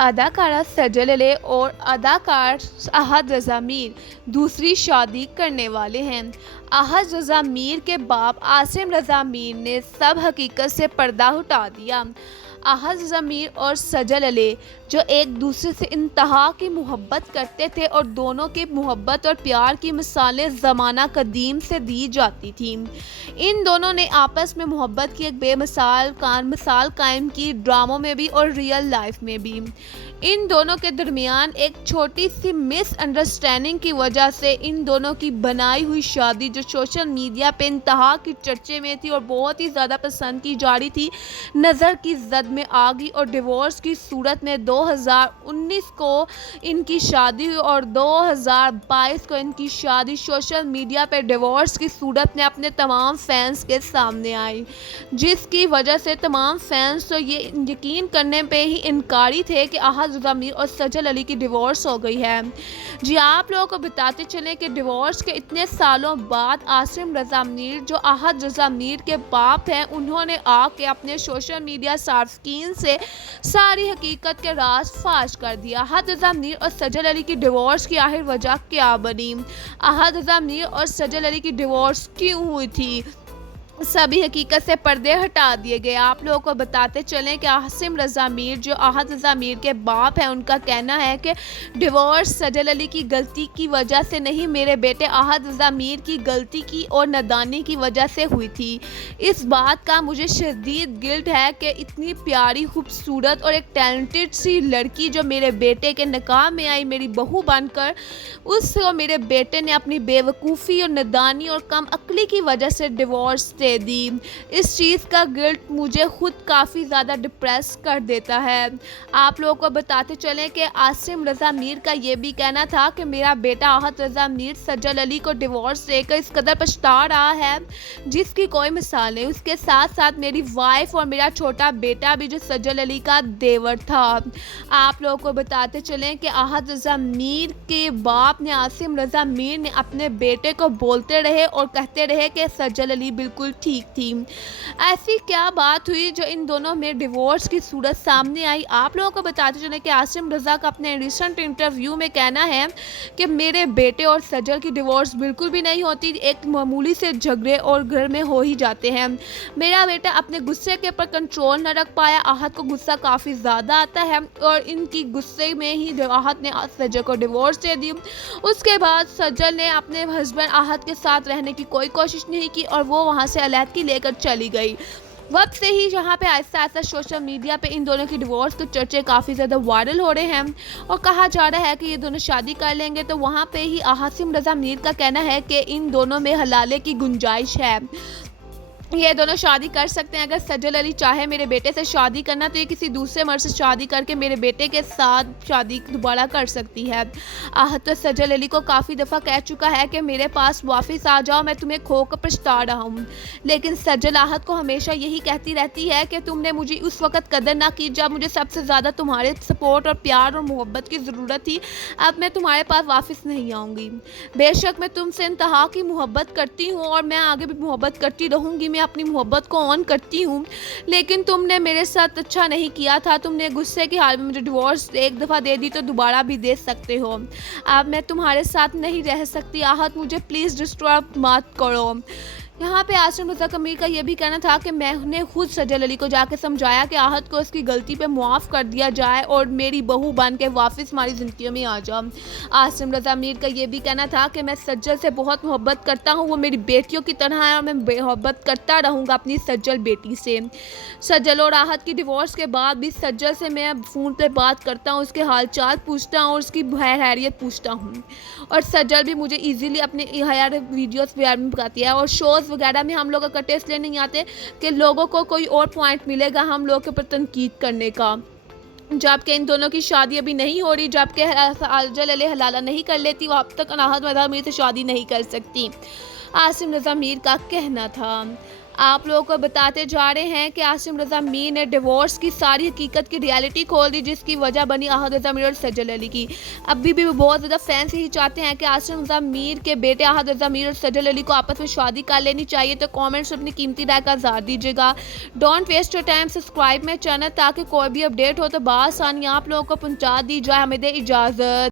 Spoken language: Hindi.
अदाकारा सजल अली और अदाकार अहद रज़ा मीर दूसरी शादी करने वाले हैं। अहद रज़ा मीर के बाप आसिम रज़ा मीर ने सब हकीकत से पर्दा हटा दिया। अहद रज़ा मीर और सजल अली जो एक दूसरे से इंतहा की मोहब्बत करते थे और दोनों की मोहब्बत और प्यार की मिसालें ज़माना कदीम से दी जाती थी। इन दोनों ने आपस में मोहब्बत की एक बेमिसाल मिसाल कायम की, ड्रामों में भी और रियल लाइफ में भी। इन दोनों के दरमियान एक छोटी सी मिसअंडरस्टैंडिंग की वजह से इन दोनों की बनाई हुई शादी, जो सोशल मीडिया पे इंतहा की चर्चे में थी और बहुत ही ज़्यादा पसंद की जा रही थी, नज़र की जद में आ गई और डिवोर्स की सूरत में 2019 को इनकी शादी हुई और 2022 को इनकी शादी सोशल मीडिया पे डिवोर्स की सूरत में अपने तमाम फैंस के सामने आई, जिसकी वजह से तमाम फैंस तो ये यकीन करने पे ही इनकारी थे कि अहद रज़ा मीर और सजल अली की डिवोर्स हो गई है। जी, आप लोगों को बताते चलें कि डिवोर्स के इतने सालों बाद आसिम रज़ा मीर जो अहद रज़ा मीर के बाप हैं, उन्होंने आके अपने सोशल मीडिया सार्फिकीन से सारी हकीकत के राज फाश कर दिया। अहद रज़ा मीर और सजल अली की डिवोर्स की आखिर वजह क्या बनी, अहद रज़ा मीर और सजल अली की डिवोर्स क्यों हुई थी, सभी हकीकत से पर्दे हटा दिए गए। आप लोगों को बताते चलें कि आसिम रज़ा मीर जो अहद रज़ा मीर के बाप हैं, उनका कहना है कि डिवोर्स सजल अली की गलती की वजह से नहीं, मेरे बेटे अहद रज़ा मीर की गलती की और नादानी की वजह से हुई थी। इस बात का मुझे शदीद गिल्ट है कि इतनी प्यारी, खूबसूरत और एक टैलेंटेड सी लड़की जो मेरे बेटे के निकाह में आई मेरी बहू बनकर, उसको मेरे बेटे ने अपनी बेवकूफ़ी और नादानी और कम अक्ली की वजह से डिवोर्स दे दी। इस चीज़ का गिल्ट मुझे खुद काफ़ी ज़्यादा डिप्रेस कर देता है। आप लोगों को बताते चलें कि आसिम रज़ा मीर का ये भी कहना था कि मेरा बेटा अहद रज़ा मीर सजल अली को डिवोर्स देकर इस कदर पछता रहा है जिसकी कोई मिसाल नहीं। उसके साथ साथ मेरी वाइफ और मेरा छोटा बेटा भी जो सजल अली का देवर था। आप लोगों को बताते चलें कि अहद रज़ा मीर के बाप ने, आसिम रज़ा मीर ने अपने बेटे को बोलते रहे और कहते रहे कि सजल अली बिल्कुल ठीक थी। ऐसी क्या बात हुई जो इन दोनों में डिवोर्स की सूरत सामने आई। आप लोगों को बताते चले कि आसिम रज़ा का अपने रिसेंट इंटरव्यू में कहना है कि मेरे बेटे और सजल की डिवोर्स बिल्कुल भी नहीं होती, एक मामूली से झगड़े और घर में हो ही जाते हैं। मेरा बेटा अपने गुस्से के ऊपर कंट्रोल न रख पाया, अहद को गुस्सा काफ़ी ज़्यादा आता है और इनकी गुस्से में ही अहद ने सजल को डिवोर्स दे दी। उसके बाद सजल ने अपने हस्बैंड अहद के साथ रहने की कोई कोशिश नहीं की और वो वहाँ से अलहदगी लेकर चली गई। वक्त से ही यहाँ पे आहिस्ता आहिस्ता सोशल मीडिया पे इन दोनों की डिवोर्स के चर्चे काफ़ी ज़्यादा वायरल हो रहे हैं और कहा जा रहा है कि ये दोनों शादी कर लेंगे। तो वहाँ पे ही आसिम रज़ा मीर का कहना है कि इन दोनों में हलाले की गुंजाइश है, ये दोनों शादी कर सकते हैं। अगर सजल अली चाहे मेरे बेटे से शादी करना तो ये किसी दूसरे मर्द से शादी करके मेरे बेटे के साथ शादी दोबारा कर सकती है। अहद तो सजल अली को काफ़ी दफ़ा कह चुका है कि मेरे पास वापस आ जाओ, मैं तुम्हें खो कर पछता रहा हूँ, लेकिन सजल अहद को हमेशा यही कहती रहती है कि तुमने मुझे उस वक़्त कदर ना की जब मुझे सबसे ज़्यादा तुम्हारे सपोर्ट और प्यार और मोहब्बत की ज़रूरत थी। अब मैं तुम्हारे पास वापस नहीं आऊँगी। बेशक मैं तुमसे इंतहा की मोहब्बत करती हूँ और मैं आगे भी मोहब्बत करती रहूँगी, मैं अपनी मोहब्बत को ऑन करती हूँ, लेकिन तुमने मेरे साथ अच्छा नहीं किया था। तुमने गुस्से की हाल में मुझे डिवोर्स एक दफ़ा दे दी तो दोबारा भी दे सकते हो। अब मैं तुम्हारे साथ नहीं रह सकती। अहद मुझे प्लीज़ डिस्टर्ब मत करो। यहाँ पे आसिम रज़ा मीर का ये भी कहना था कि मैंने खुद सजल अली को जाके समझाया कि अहद को उसकी गलती पे मुआफ़ कर दिया जाए और मेरी बहू बन के वापस हमारी ज़िंदगी में आ जाओ। आसिम रज़ा मीर का ये भी कहना था कि मैं सज्जल से बहुत मोहब्बत करता हूँ, वो मेरी बेटियों की तरह है और मैं मोहब्बत करता रहूँगा अपनी सज्जल बेटी से। सज्जल और अहद की डिवोर्स के बाद भी सज्जल से मैं फ़ोन पर बात करता हूँ, उसके हाल चाल पूछता हूँ और उसकी हैरियत पूछता हूँ और सज्जल भी मुझे ईज़िली अपने हर वीडियोज़ वगैरह में बताती है और शोज़ वगैरह में हम लोग इकट्ठे इसलिए नहीं आते कि लोगों को कोई और पॉइंट मिलेगा हम लोग के ऊपर तनकीद करने का। जबकि इन दोनों की शादी अभी नहीं हो रही, जबकि सजल अली हलाला नहीं कर लेती, वो अब तक अहद रज़ा मीर से शादी नहीं कर सकती, आसिम रज़ा मीर का कहना था। आप लोगों को बताते जा रहे हैं कि आसिम रज़ा मीर ने डिवोर्स की सारी हकीकत की रियलिटी खोल दी, जिसकी वजह बनी अहद रज़ा मीर और सज्जल अली की। अभी भी बहुत ज़्यादा फैंस यही चाहते हैं कि आसिम रज़ा मीर के बेटे अहद रज़ा मीर और सज्जल अली को आपस में शादी कर लेनी चाहिए। तो कमेंट्स में अपनी कीमती राय का इज़हार दीजिएगा। Don't waste your time, subscribe my channel ताकि कोई भी अपडेट हो तो बआसानी आप लोगों को पहुँचा दी जाए। हमें दे इजाज़त।